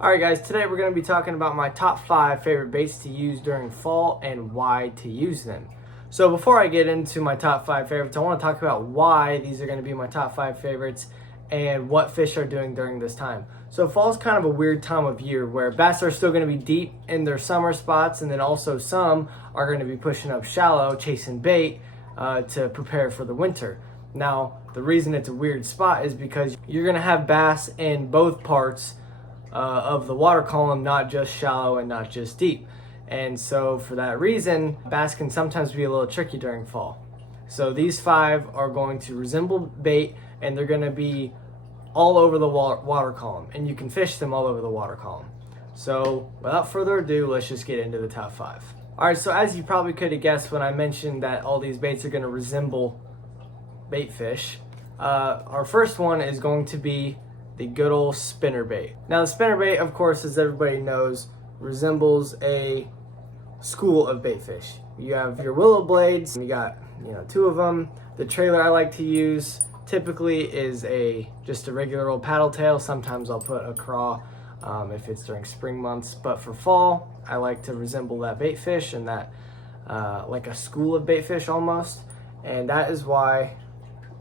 Alright guys, today we're going to be talking about my top 5 favorite baits to use during fall and why to use them. So before I get into my top 5 favorites, I want to talk about why these are going to be my top 5 favorites and what fish are doing during this time. So fall is kind of a weird time of year where bass are still going to be deep in their summer spots, and then also some are going to be pushing up shallow, chasing bait to prepare for the winter. Now, the reason it's a weird spot is because you're going to have bass in both parts of the water column, not just shallow and not just deep. And so for that reason, bass can sometimes be a little tricky during fall. So these 5 are going to resemble bait, and they're going to be all over the water column, and you can fish them all over the water column. So without further ado, let's just get into the top 5. Alright, so as you probably could have guessed when I mentioned that all these baits are going to resemble bait fish, our first one is going to be the good old spinnerbait. Now the spinnerbait, of course, as everybody knows, resembles a school of bait fish. You have your willow blades, and you got 2 of them. The trailer I like to use typically is just a regular old paddle tail. Sometimes I'll put a craw if it's during spring months, but for fall I like to resemble that bait fish and that like a school of bait fish almost, and that is why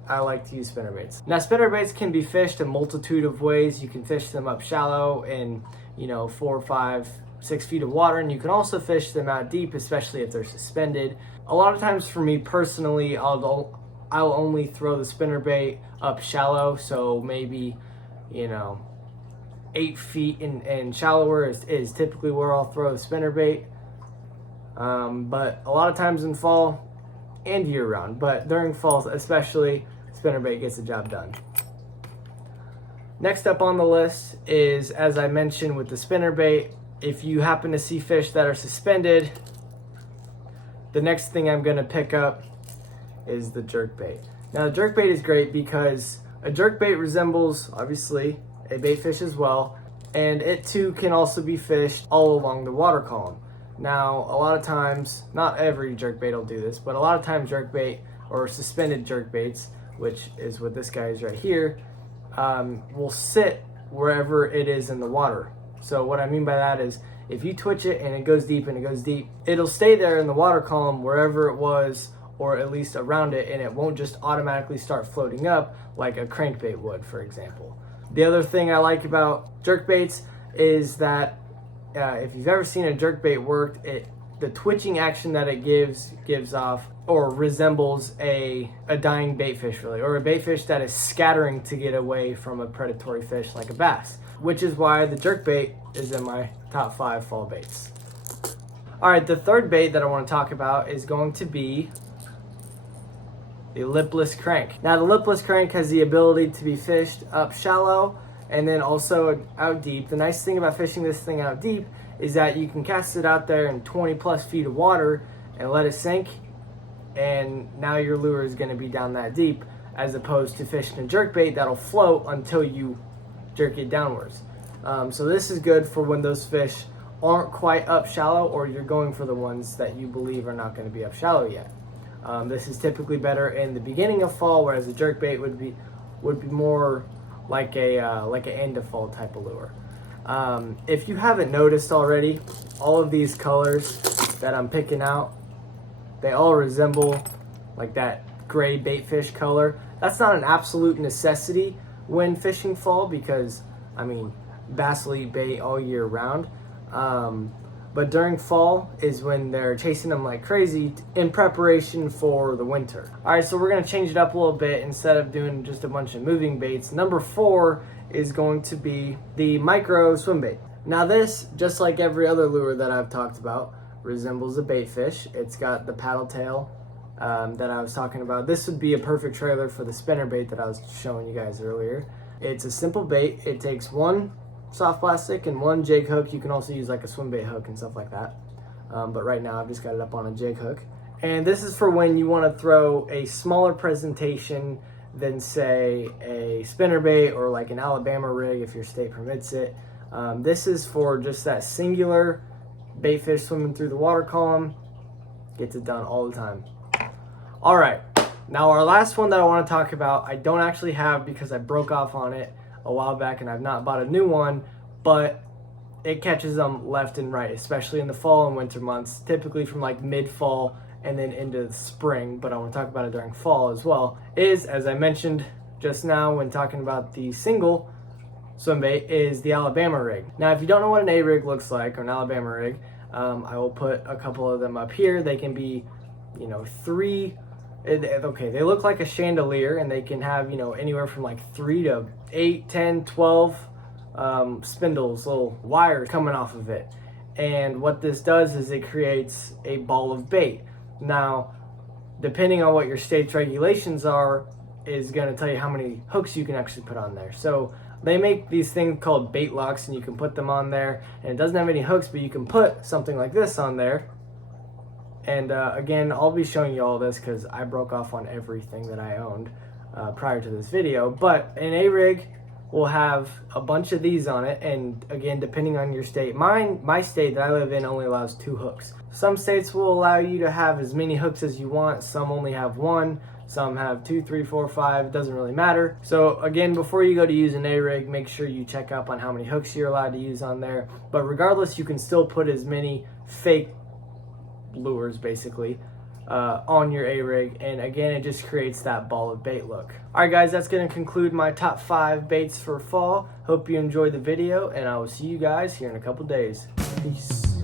I like to use spinnerbaits. Now spinnerbaits can be fished a multitude of ways. You can fish them up shallow in 4, 5, 6 feet of water, and you can also fish them out deep, especially if they're suspended. A lot of times for me personally, I'll only throw the spinnerbait up shallow, so maybe 8 feet and shallower is typically where I'll throw the spinnerbait. But a lot of times in fall and year round, but during fall especially, spinnerbait gets the job done. Next up on the list is, as I mentioned with the spinnerbait, if you happen to see fish that are suspended, the next thing I'm going to pick up is the jerkbait. Now the jerkbait is great because a jerkbait resembles, obviously, a bait fish as well, and it too can also be fished all along the water column. Now a lot of times, not every jerkbait will do this, but a lot of times jerkbait or suspended jerkbaits, which is what this guy is right here, will sit wherever it is in the water. So what I mean by that is if you twitch it and it goes deep and it goes deep, it'll stay there in the water column wherever it was, or at least around it, and it won't just automatically start floating up like a crankbait would, for example. The other thing I like about jerkbaits is that if you've ever seen a jerkbait work, the twitching action that it gives off or resembles a dying bait fish, really, or a bait fish that is scattering to get away from a predatory fish like a bass, which is why the jerkbait is in my top 5 fall baits. Alright, the third bait that I want to talk about is going to be the lipless crank. Now the lipless crank has the ability to be fished up shallow and then also out deep. The nice thing about fishing this thing out deep is that you can cast it out there in 20 plus feet of water and let it sink, and now your lure is going to be down that deep, as opposed to fishing a jerkbait that'll float until you jerk it downwards. So this is good for when those fish aren't quite up shallow, or you're going for the ones that you believe are not going to be up shallow yet. This is typically better in the beginning of fall, whereas a jerkbait would be more like an end of fall type of lure. If you haven't noticed already, all of these colors that I'm picking out, they all resemble like that gray bait fish color. That's not an absolute necessity when fishing fall, because bass will eat bait all year round. But during fall is when they're chasing them like crazy in preparation for the winter. Alright, so we're going to change it up a little bit. Instead of doing just a bunch of moving baits, number 4 is going to be the micro swim bait. Now this, just like every other lure that I've talked about, resembles a bait fish. It's got the paddle tail that I was talking about. This would be a perfect trailer for the spinnerbait that I was showing you guys earlier. It's a simple bait. It takes one soft plastic and one jig hook. You can also use like a swim bait hook and stuff like that, but right now I've just got it up on a jig hook. And this is for when you want to throw a smaller presentation than, say, a spinnerbait or like an Alabama rig if your state permits it. This is for just that singular bait fish swimming through the water column. Gets it done all the time. Alright, now our last one that I want to talk about, I don't actually have because I broke off on it a while back and I've not bought a new one, but it catches them left and right, especially in the fall and winter months, typically from like mid-fall and then into the spring, but I want to talk about it during fall as well, is, as I mentioned just now when talking about the single swim bait, is the Alabama rig. Now, if you don't know what an A-rig looks like, or an Alabama rig, I will put a couple of them up here. They can be, you know, they look like a chandelier, and they can have, you know, anywhere from like 3 to 8, 10, 12 spindles, little wires coming off of it. And what this does is it creates a ball of bait. Now, depending on what your state's regulations are, is going to tell you how many hooks you can actually put on there. So they make these things called bait locks, and you can put them on there, and it doesn't have any hooks, but you can put something like this on there. And again, I'll be showing you all this because I broke off on everything that I owned prior to this video. But an A-rig will have a bunch of these on it, and again, depending on your state, my state that I live in only allows 2 hooks. Some states will allow you to have as many hooks as you want. Some only have 1, some have 2, 3, 4, 5. It doesn't really matter. So again, before you go to use an A-rig, make sure you check up on how many hooks you're allowed to use on there. But regardless, you can still put as many fake lures basically on your A-rig, and again, it just creates that ball of bait look. Alright guys, that's going to conclude my top 5 baits for fall. Hope you enjoyed the video, and I will see you guys here in a couple days. Peace.